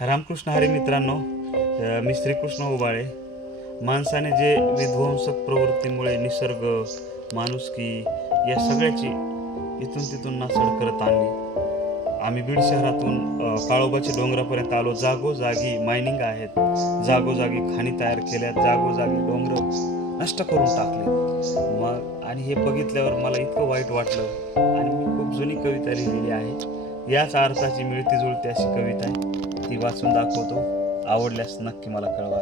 रामकृष्ण हरी मित्रांनो मी श्रीकृष्ण उबाळे. माणसाने जे विध्वंसक प्रवृत्तीमुळे निसर्ग माणुसकी या सगळ्याची इथून तिथून नासड करत आणली. आम्ही बीड शहरातून काळोबाच्या डोंगरापर्यंत आलो. जागोजागी मायनिंग आहेत. जागोजागी खाणी तयार केल्यात जागोजागी डोंगर नष्ट करून टाकले. मग आणि हे बघितल्यावर मला इतकं वाईट वाटलं. आणि मी खूप जुनी कविता लिहिलेली आहे. याच अर्थाची मिळती जुळती अशी कविता आहे. ती वाचून दाखवतो. आवडल्यास नक्की मला कळवा.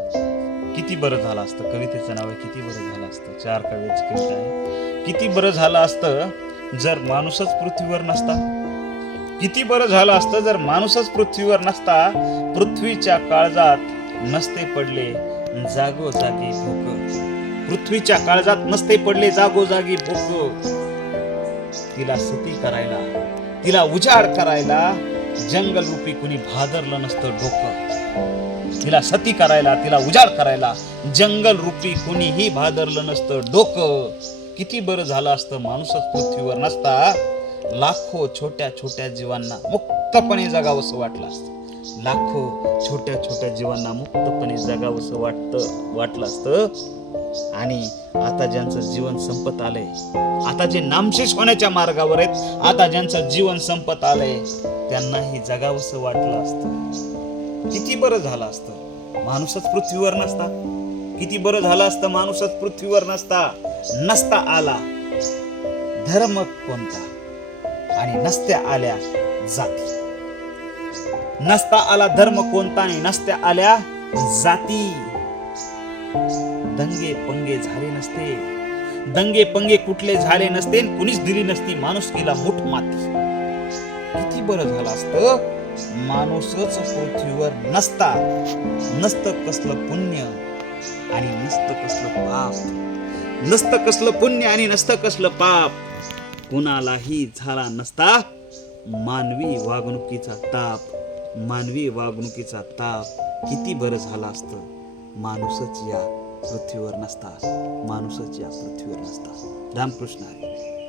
किती बरं झालं असतं कवितेचं नाव आहे किती बरं झालं असतं. चार कवितेची कविता आहे. किती बरं झालं असतं जर माणूसच पृथ्वीवर नसता. किती बरं झालं असतं जर माणूसच पृथ्वीवर नसता. पृथ्वीच्या काळजात नसते पडले जागोजागी भोक. पृथ्वीच्या काळजात नसते पडले जागोजागी भोक. तिला सती करायला तिला उजाड करायला जंगल रूपी कुणी भादरलं नसतं डोकं. तिला सती करायला तिला उजाड करायला जंगल रूपी कुणीही भादरलं नसतं डोकं. किती बरं झालं असतं माणूसच पृथ्वीवर नसता. लाखो छोट्या छोट्या जीवांना मुक्तपणे जगावंसं वाटलं असतं. लाखो छोट्या छोट्या जीवांना मुक्तपणे जगावंसं वाटतं वाटलं असतं. आणि आता ज्यांचं जीवन संपत आलंय आता जे नामशेष होण्याच्या मार्गावर आहेत आता ज्यांचं जीवन संपत आलंय त्यांनाही जगावंसं वाटलं असतं. किती बरं झालं असतं? माणूसच पृथ्वीवर नसता. किती बरं झालं असतं? माणूसच पृथ्वीवर नसता. नसता आला. धर्म कोणता? आणि नसत्या आल्या जाती. नसता आला धर्म कोणता आणि नसत्या आल्या जाती. दंगे पंगे झाले नसते. दंगे पंगे कुठले झाले नसते कुणीच दिली नसती. माणुसकीला मोठ माती किती बरं झालं असतं? माणूसच पृथ्वीवर नसता. नसतं कसलं पुण्य आणि नसत कसलं पाप. नसतं कसलं पुण्य आणि नसत कसलं पाप. कुणालाही झाला नसता मानवी वागणुकीचा ताप. मानवी वागणुकीचा ताप. किती बरं झालं असतं? माणूसच या पृथ्वीवर नसता. माणूसच या पृथ्वीवर नसता. रामकृष्ण हरी.